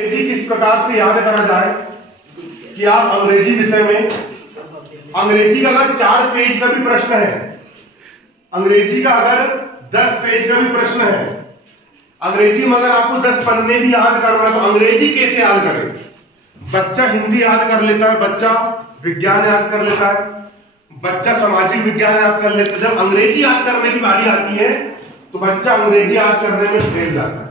अंग्रेजी किस प्रकार से याद करा जाए कि आप अंग्रेजी विषय में, अंग्रेजी का अगर 4 पेज का भी प्रश्न है, अंग्रेजी का अगर 10 पेज का भी प्रश्न है, अंग्रेजी में अगर आपको 10 पन्ने भी याद करना है तो अंग्रेजी कैसे याद करें? बच्चा हिंदी याद कर लेता है, बच्चा विज्ञान याद कर लेता है, बच्चा सामाजिक विज्ञान याद कर लेता है। जब अंग्रेजी याद करने की बारी आती है तो बच्चा अंग्रेजी याद करने में फेल जाता है।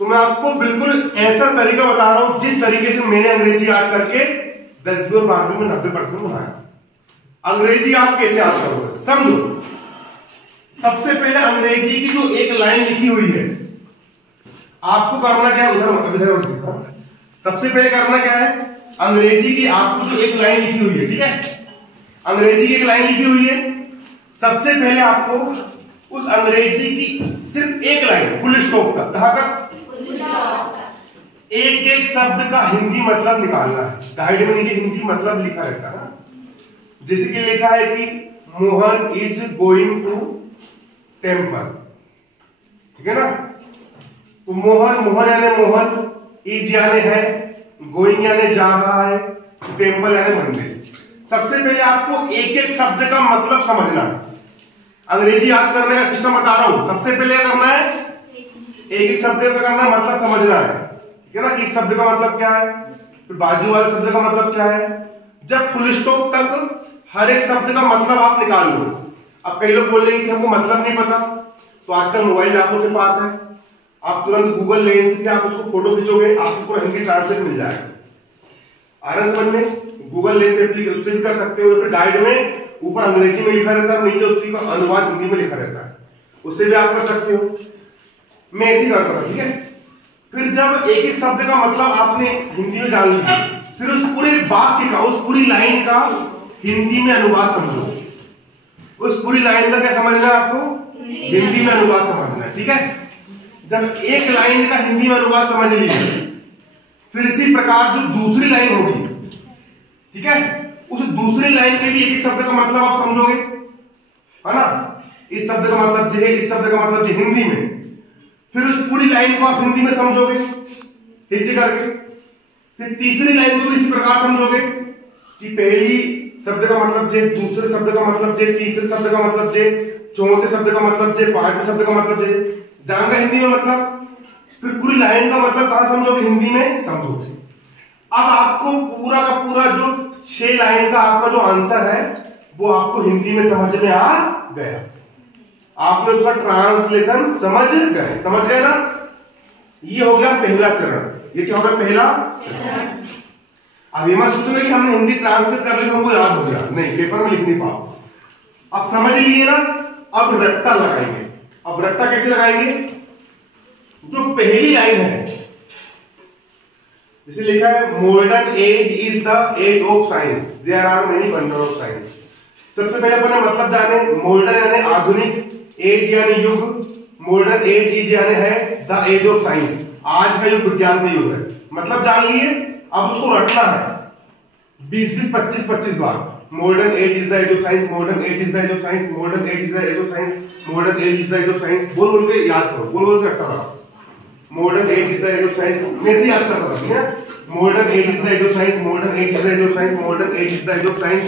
तो मैं आपको बिल्कुल ऐसा तरीका बता रहा हूं जिस तरीके से मैंने अंग्रेजी याद करके 10वीं और 12वीं में 90% बनाया। अंग्रेजी आप कैसे याद करोगे समझो। सबसे पहले अंग्रेजी की जो एक लाइन लिखी हुई है आपको करना क्या है, उधर सबसे पहले करना क्या है, अंग्रेजी की आपको जो एक लाइन लिखी हुई है, ठीक है, अंग्रेजी की एक लाइन लिखी हुई है, सबसे पहले आपको उस अंग्रेजी की सिर्फ एक लाइन फुल स्टॉप तक, कहां तक, एक एक शब्द का हिंदी मतलब निकालना है। गाइड में नीचे हिंदी मतलब लिखा रहता है ना, जैसे कि लिखा है कि Mohan is going to temple, ठीक है ना। तो मोहन, मोहन यानी मोहन, इज यानी है, गोइंग यानी जा रहा है, टेम्पल यानी मंदिर। सबसे पहले आपको एक एक शब्द का मतलब समझना है। अंग्रेजी याद करने का सिस्टम बता रहा हूं। सबसे पहले करना है एक एक शब्द का करना है, मतलब समझना है, ठीक है ना, कि इस शब्द का मतलब क्या है, फिर बाजू वाले शब्द का मतलब क्या है। जब फुल स्टॉप तक हर एक शब्द का मतलब आप निकाल लो। अब कई लोग बोलेंगे कि हमको मतलब नहीं पता, तो आजकल मोबाइल आप लोग के पास है, आप तुरंत गूगल लेंस से आप उसको फोटो खींचोगे, आपको पूरा हिंदी ट्रांसलेट मिल जाएगा। आरएन समझ में, गूगल लेंस एप्लीकेशन उससे भी कर सकते हो। फिर गाइड में ऊपर अंग्रेजी में लिखा रहता है, नीचे उसकी अनुवाद हिंदी में लिखा रहता है, उससे भी आप कर सकते हो। मैं ऐसे ही करता था, ठीक है। फिर जब एक एक शब्द का मतलब आपने हिंदी में जान लिया, फिर उस पूरे वाक्य का, उस पूरी लाइन का हिंदी में अनुवाद समझो। उस पूरी लाइन का क्या समझना है आपको, हिंदी में अनुवाद समझना है, ठीक है। जब एक लाइन का हिंदी में अनुवाद समझ लीजिए, फिर इसी प्रकार जो दूसरी लाइन होगी, ठीक है, उस दूसरी लाइन के भी एक एक शब्द का मतलब आप समझोगे, है ना। इस शब्द का मतलब जो है, इस शब्द का मतलब जो हिंदी में, फिर उस पूरी लाइन को आप हिंदी में समझोगे हिंदी करके। फिर तीसरी लाइन को भी इसी प्रकार समझोगे कि पहली शब्द का मतलब जे, दूसरे शब्द का मतलब जे, तीसरे शब्द का मतलब जे, चौथे शब्द का मतलब जे, पांचवें शब्द का मतलब जे, जान गए हिंदी में मतलब। फिर पूरी लाइन का मतलब कहां समझोगे, हिंदी में समझोगे। अब आपको पूरा का पूरा जो 6 लाइन का आपका जो आंसर है वो आपको हिंदी में समझ में आ गया, आपने उसका ट्रांसलेशन समझ गए ना। ये हो गया पहला चरण। ये क्या हो गया, पहला चरण। अब ये मत सोचोगे कि हमने हिंदी ट्रांसलेट कर ली तो हमको याद हो गया, नहीं, पेपर में लिख नहीं पाओ। अब समझ लिए ना, अब रट्टा लगाएंगे। अब रट्टा कैसे लगाएंगे, जो पहली लाइन है, जैसे लिखा है modern age is the age of science, there are many wonder of science. सबसे पहले अपने मतलब जाने, मॉडर्न यानी आधुनिक, एज यानी युग, मॉडर्न एज इज यानी है द एज ऑफ साइंस, आज का युग विज्ञान का युग है। मतलब जान लिए, अब उसको रटना है 20-20, 25-25 बार। Modern age is the age of science, modern age is the age of science, modern age is the age of science, modern age is the age of science. बोल बोल के याद करो, बोल बोल के रटता रहो। Modern age is the age of science, मैं से याद करता था, ठीक है। Modern age is the age of science, modern age is the age of science, modern age is the age of science,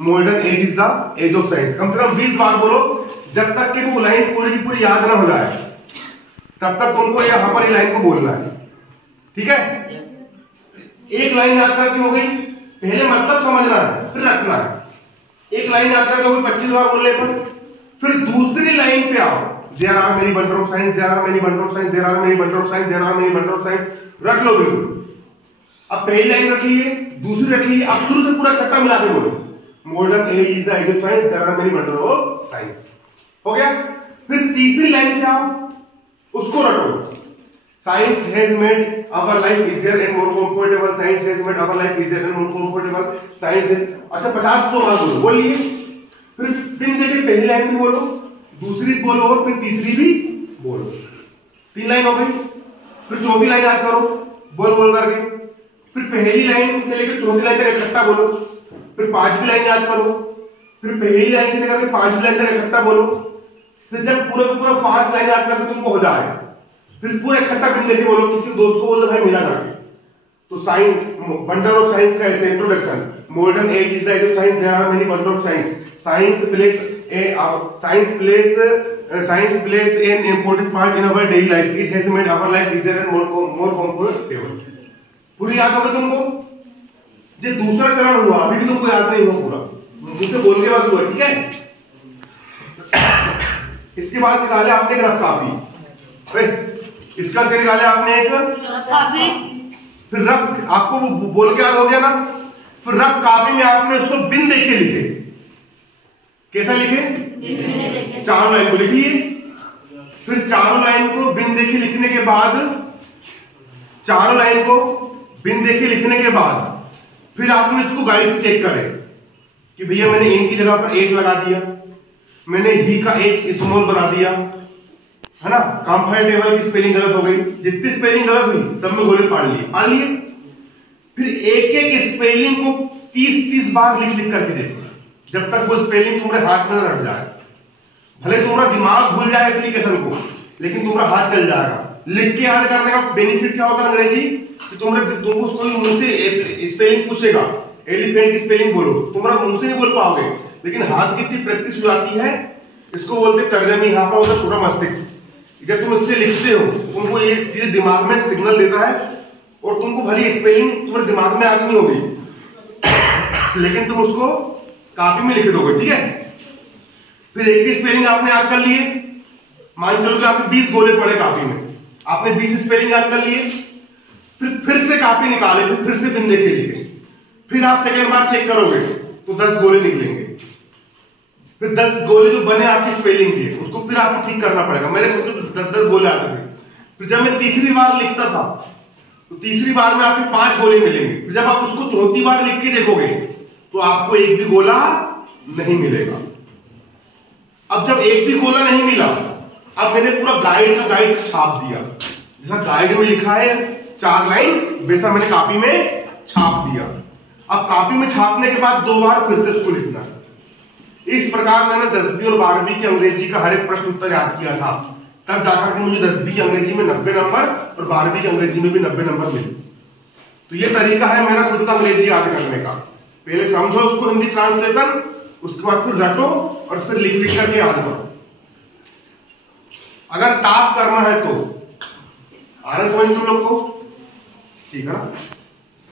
modern age is the age of science. कम से कम 20 बार बोलो, जब तक कि वो लाइन पूरी की पूरी याद ना हो जाए, तब तक तुमको यहां पर लाइन को बोलना है, ठीक है। एक लाइन याद करके हो गई, पहले मतलब समझना है, फिर रखना है। एक लाइन याद करके हो गई 25 बार बोलने पर, फिर दूसरी लाइन पे आओ, there are many wonder of science, there are many wonder of science, there are many wonder of science, there are many wonder of science, रख लो बिल्कुल। अब पहली लाइन रख ली है, दूसरी रख ली है, अब शुरू से पूरा इकट्ठा मिला के बोलो, modern age is the age of science, there are many wonder of science. हो गया। फिर तीसरी लाइन पे आओ, उसको रटो, science has made our life easier and more comfortable, science has made our life easier and more comfortable, science has, अच्छा 50 बार बोलो, बोलिए। फिर देखिए पहली लाइन भी बोलो, दूसरी बोलो और फिर तीसरी भी बोलो। 3 लाइन हो गई। फिर चौथी लाइन याद करो बोल बोल करके, फिर पहली लाइन से लेकर चौथी लाइन तक इकट्ठा बोलो, फिर 5वीं लाइन याद करो, फिर पहली लाइन से लेकर 5वीं लाइन तक इकट्ठा बोलो। फिर जब पूरा का पूरा 5 लाइन याद करके तुमको हो जाए, फिर पूरा इकट्ठा बिन देखे बोलो, किसी दोस्त को बोलो भाई मिला ना। तो साइंस, बंडल ऑफ साइंस का ऐसे introduction, modern age is the age of science, there are many bundle of science, science plays an important part in our daily life, it has made our life easier and more comfortable। पूरी याद होगा तुमको? जो दूसरा चरण हुआ अभी भी तुमको याद नहीं हुआ पूरा, मुझसे बोल के बस हुआ, ठीक है। इसके बाद निकाले आपने एक रफ कापी, इसका क्या निकाले आपने एक कापी, फिर रफ आपको बोल के याद हो गया ना। फिर रफ कापी में आपने उसको बिन देखे लिखे। कैसा लिखे? चारों लाइन को लिख लिए। फिर चारों लाइन को बिन देखे लिखने के बाद, चारों लाइन को बिन देखे लिखने के बाद फिर आपने इसको गाइड से चेक करे कि भैया मैंने इन की जगह पर 8 लगा दिया, मैंने ही का एच स्मॉल बना दिया, है ना। कंफर्टेबल की स्पेलिंग गलत हो गई, जितनी स्पेलिंग गलत हुई सब में गोले पाड़ लिए। फिर एक एक स्पेलिंग को 30-30 बार लिख लिख करके देखो, जब तक वो स्पेलिंग तुम्हारे हाथ में न रट जाए। भले तुम्हारा दिमाग भूल जाए एप्लीकेशन को, लेकिन तुम्हारा हाथ चल जाएगा। लिख के याद करने का बेनिफिट क्या होता है अंग्रेजी कि तुमको कोई मुंह से स्पेलिंग पूछेगा, एलिफेंट की स्पेलिंग बोलो, तुम्हारा मुंह से नहीं बोल पाओगे, लेकिन हाथ की इतनी प्रैक्टिस हो जाती है। इसको बोलते तर्जनी, यहाँ पर होता है छोटा मस्तिष्क। जब तुम इससे लिखते हो तुमको ये चीजें दिमाग में सिग्नल देता है, और तुमको भली स्पेलिंग तुम्हारे दिमाग में याद नहीं होगी, लेकिन तुम उसको कॉपी में लिख दोगे, ठीक है। फिर एक ही स्पेलिंग आपने याद कर लिए, मान चलो कि आपके 20 गोले पड़े कॉपी में, आपने 20 स्पेलिंग याद कर लिए। फिर से कॉपी निकाले, फिर से बिन देखे लिखे, फिर आप सेकेंड बार चेक करोगे तो 10 गोले निकलेंगे। फिर 10 गोले जो बने आपकी स्पेलिंग के, उसको फिर आपको ठीक करना पड़ेगा। मेरे को तो 10-10 गोले आते थे। फिर जब मैं तीसरी बार लिखता था तो तीसरी बार में आपके 5 गोले मिलेंगे। फिर जब आप उसको चौथी बार लिख के देखोगे तो आपको एक भी गोला नहीं मिलेगा। अब जब एक भी गोला नहीं मिला, अब मैंने पूरा गाइड का गाइड छाप दिया। जैसा गाइड में लिखा है 4 लाइन, वैसा मैंने कॉपी में छाप दिया। अब कॉपी में छापने के बाद 2 बार फिर से उसको लिखना है। इस प्रकार मैंने 10वीं और 12वीं की अंग्रेजी का हर एक प्रश्न उत्तर याद किया था। तब जाकर के मुझे 10वीं की अंग्रेजी में 90 नंबर और 12वीं की अंग्रेजी में भी 90 नंबर मिले। तो ये तरीका है मेरा खुद का अंग्रेजी याद करने का। पहले समझो उसको हिंदी ट्रांसलेशन, उसके बाद फिर रटो और फिर लिख लिख करके याद करो। अगर टॉप करना है तो आना समझ तुम लोग को, ठीक है ना।